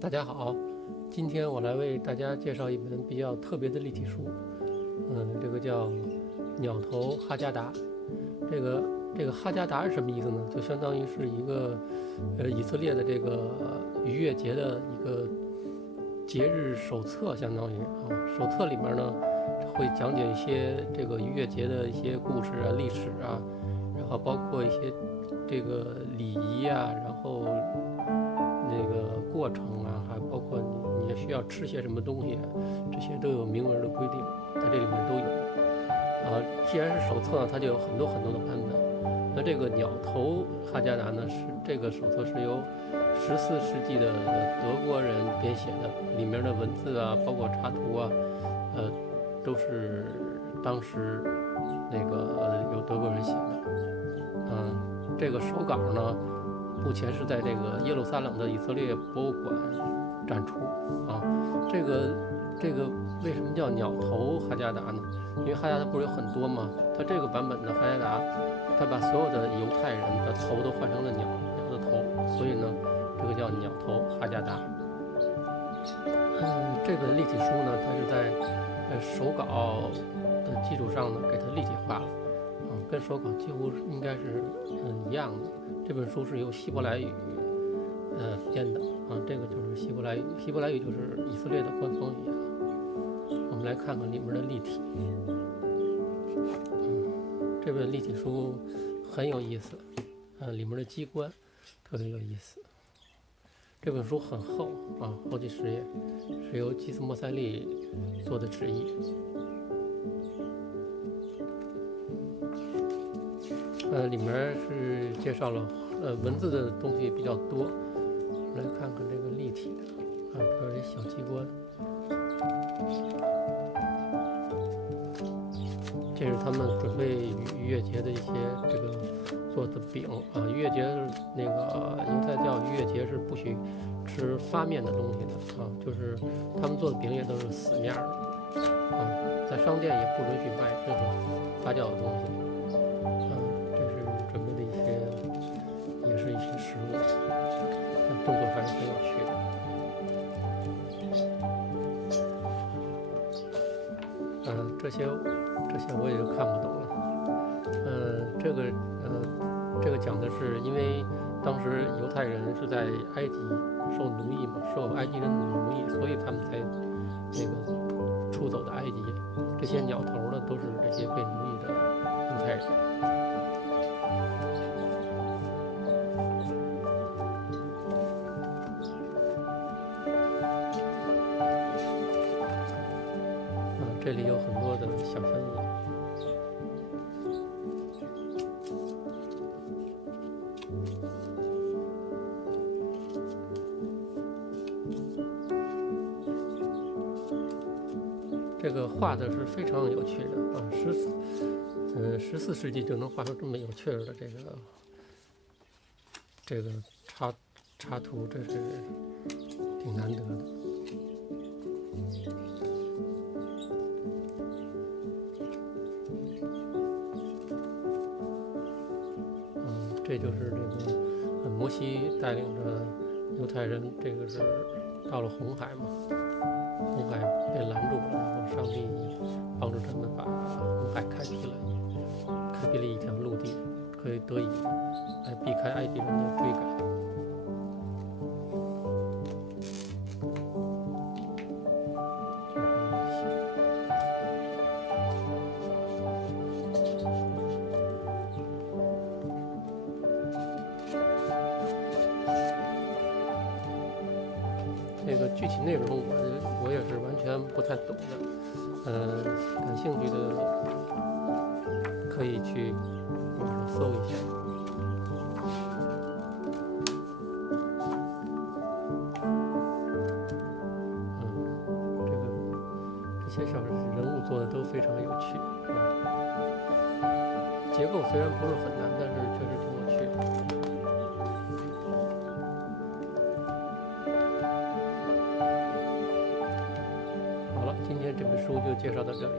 大家好，今天我来为大家介绍一本比较特别的立体书，这个叫鸟头哈加达。这个哈加达是什么意思呢？就相当于是一个以色列的这个逾越节的一个节日手册，相当于手册里面呢会讲解一些这个逾越节的一些故事啊、历史啊，然后包括一些这个礼仪啊，然后那个过程啊，还包括你需要吃些什么东西，这些都有明文的规定，在这里面都有。既然是手册呢，它就有很多很多的版本。那这个鸟头哈加达呢，是这个手册是由14世纪的德国人编写的，里面的文字啊，包括插图啊，都是当时那个由德国人写的。这个手稿呢，目前是在这个耶路撒冷的以色列博物馆展出啊。这个为什么叫鸟头哈加达呢？因为哈加达不是有很多吗？它这个版本的哈加达，它把所有的犹太人的头都换成了鸟的头，所以呢，这个叫鸟头哈加达。这本立体书呢，它是在手稿的基础上呢，给它立体化了，跟手稿几乎应该是一样的。这本书是由希伯来语编的这个就是希伯来语，希伯来语就是以色列的官方语言。我们来看看里面的立体。这本立体书很有意思，里面的机关特别有意思。这本书很厚好几十页，是由基斯莫塞利做的纸译。里面是介绍了文字的东西比较多。我们来看看这个立体的这是小机关。这是他们准备逾越节的一些这个做的饼逾越节那个犹太教逾越节是不许吃发面的东西的就是他们做的饼也都是死面的在商店也不允许卖任何发酵的东西。这是准备的一些，也是一些食物，动作还是很有趣的。这些我也就看不懂了。这个讲的是，因为当时犹太人是在埃及受奴役嘛，受埃及人奴役，所以他们才那个出走的埃及。这些鸟头呢，都是这些被奴役的犹太人。这里有很多的小翻译。这个画的是非常有趣的14世纪就能画出这么有趣的这个插图，这是挺难得的。这就是这个摩西带领着犹太人，这个是到了红海嘛，红海被拦住了，然后上帝帮助他们把红海开辟了一条陆地，可以得以来避开埃及人的追赶。这个具体内容我也是完全不太懂的，感兴趣的可以去网上搜一下。这些小人物做的都非常有趣结构虽然不是很难，但是确实挺有趣的。好了，今天这本书就介绍到这里。